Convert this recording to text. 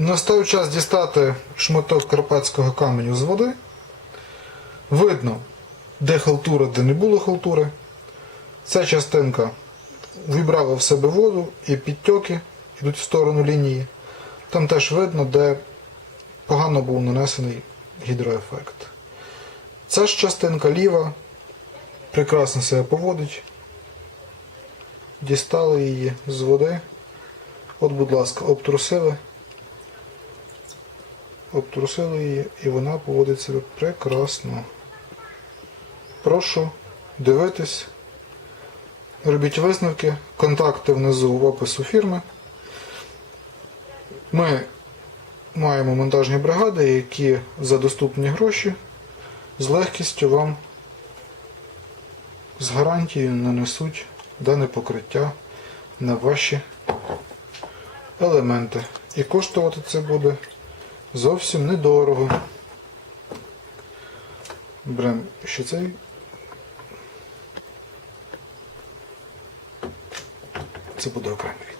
Настав час дістати шматок карпатського каменю з води. Видно, де халтура, де не було халтури. Ця частинка вібрала в себе воду і підтьоки йдуть в сторону лінії. Там теж видно, де погано був нанесений гідроефект. Ця ж частинка ліва прекрасно себе поводить. Дістали її з води. От, будь ласка, обтрусили. Обтрусили її і вона поводить себе прекрасно. Прошу дивитись. Робіть висновки, контакти внизу в опису фірми. Ми маємо монтажні бригади, які за доступні гроші з легкістю вам з гарантією нанесуть дане покриття на ваші елементи. І коштувати це буде зовсім недорого. Беремо ще цей. Це буде відео.